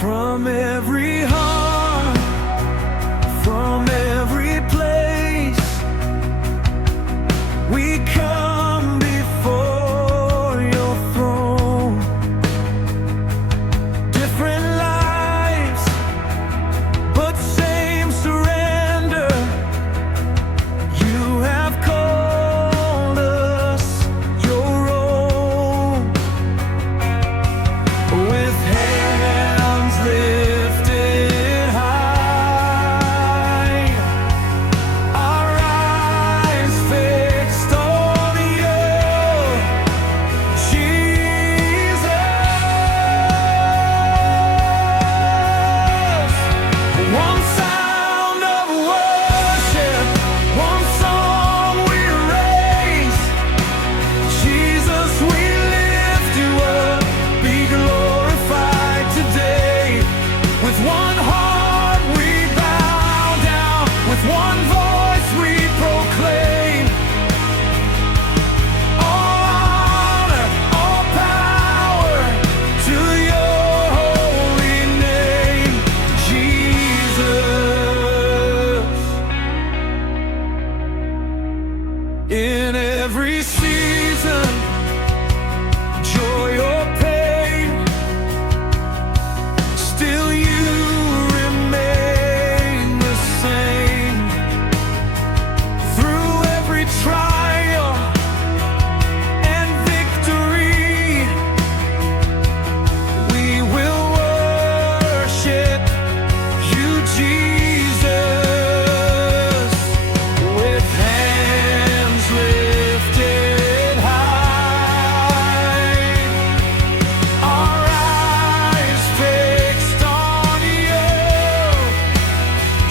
From every heart, from every place, we come before your throne. Different lives, but same surrender. You have called us your own. With lifted high, our eyes fixed on you, Jesus. One sound of worship, one song we raise. Jesus, we lift you up, be glorified today. With one heart we bow down, with one voice we proclaim. All honor, all power to your holy name, Jesus. In every season, joy or pain, still you remain the same. Through every trial and victory, we will worship you, Jesus. With hands lifted high, our eyes fixed on you,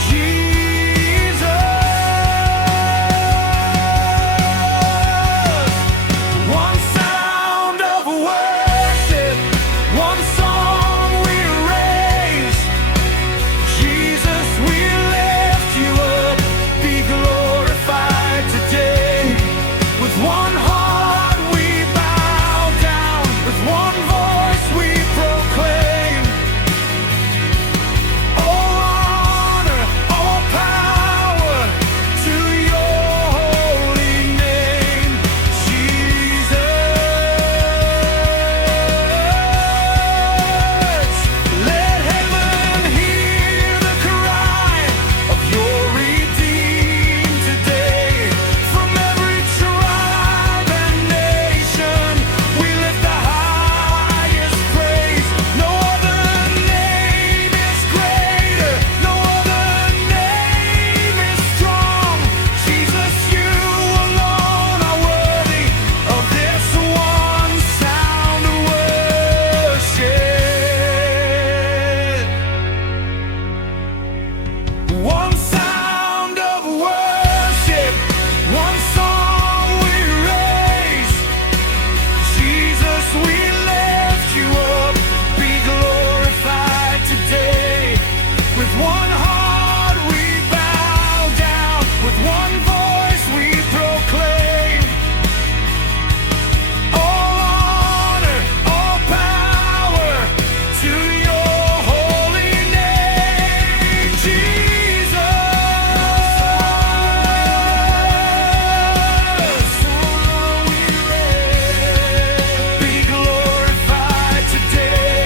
Jesus. One sound of worship, one song we raise. Jesus, we lift you up, be glorified today. With one heart we bow down, with one voice we proclaim. All honor, all power to your holy name, Jesus. Let heaven hear the cry of your redeemed today. From every tribe and nation, we lift the highest praise. No other name is greater, no other name is strong. Jesus, you alone are worthy of this one sound of worship. One sound of worship, one song we raise. Jesus, we lift you up, be glorified today. With one heart we bow down, with one voice we proclaim. All honor, all power to your holy name, Jesus. Be glorified today.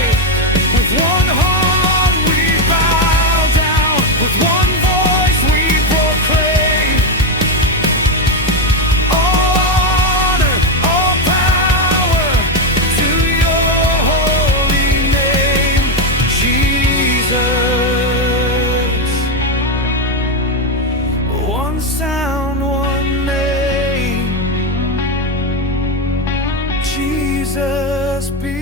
With one heart we bow down, with one voice we proclaim. All honor, all power to your holy name, Jesus. One sound, one name, Jesus, be